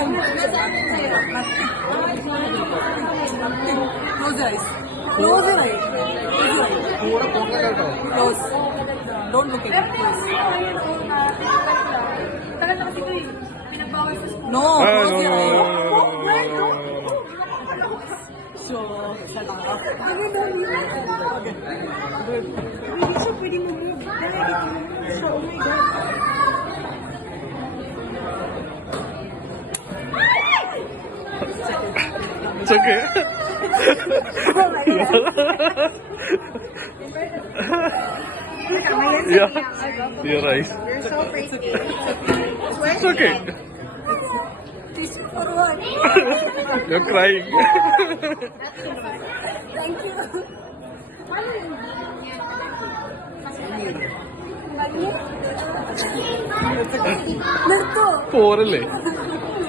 Close your eyes. Close your eyes. Close. Don't look at it. Close. No. Close your eyes. So, shut up. Okay. Good. So pwede mo move. So, oh my God. It's okay. Yeah, you're right. You're so pretty. It's okay. Tissue for what? You're crying. Thank you. നിർത്തോ പോരല്ലേ